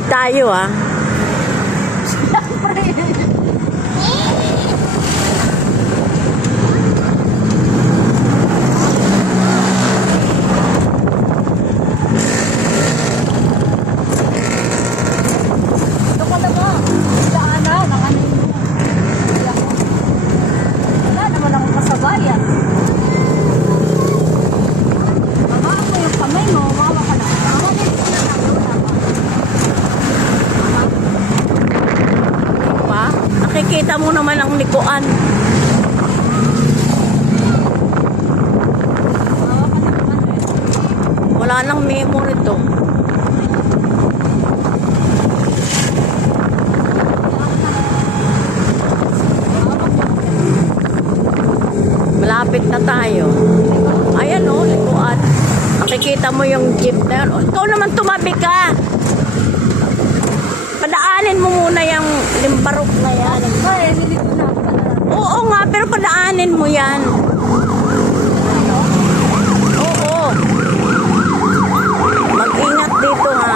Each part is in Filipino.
Live tayo ah. Ito ko na ba? Daanan, ang ano yun. Wala naman akong kasabayan. Baba mo yung kamay mo, mawa ka na. Mawa din ko na lang. Pa, nakikita mo naman ang likuan. Mawa ka na naman eh. Wala nang memory to. Malapit na tayo. Ayan o, likuan. Nakikita mo yung jeep na yun. O, ikaw naman tumabi ka. Padaanin mo muna yung limbarok na yan. Ay, hindi ko na ako pala. Oo nga, pero padaanin mo yan. Oo. Mag-ingat dito ha.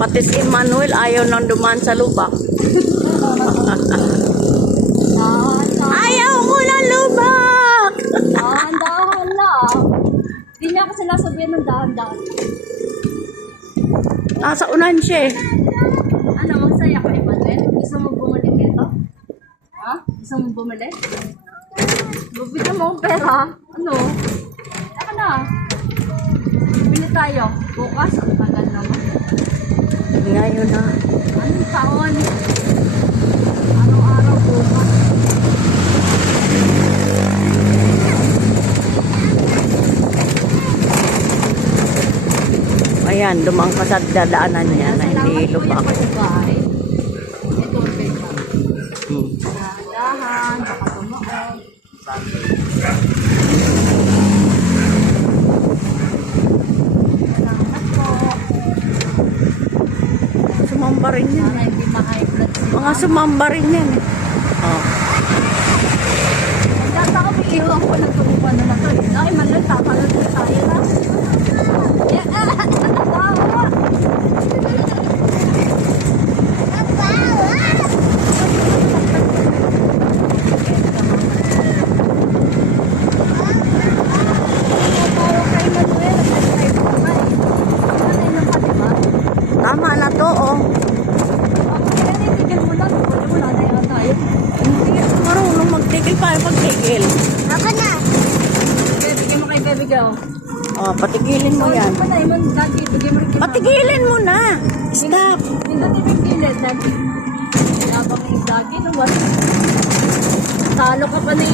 Pati si Emmanuel ayaw nang dumaan sa lubak. Ayaw ko ng lubak! Dahan-dahan lang. Hindi niya ako sila sabihin ng dahan-dahan. Nasa unan siya eh. Ano, masaya ko Emmanuel? Gusto mo bumalik ito? Ha? Gusto mo bumalik? Bubigyan mo ang pera. Ano? Ako na. Bili tayo. Bukas. Ang tagal naman. Ngayon na. Anong taon? Araw-araw bukas. Ayan, dumang ka sa dadaanan niya na hindi lubak. Ito, pera. Hmm. Dahan-dahan. Baka tumaon. Salamat po. Sumamba rin yan. Sana hindi ma-high blood si Mga sumamba rin yan eh. Oh. Data ko, may iwan ko nagtutupan na ito. Ay, man, tatalon na tayo na. Tama na to oh. Hindi marunong magtigil pa pagtigil. Ako na. Bigyan mo kay Baby Girl. Oh, patigilin mo yan. Patigilin mo na. Stop. Hindi tibig gilid. Habang yung dagi, talo ka pa ni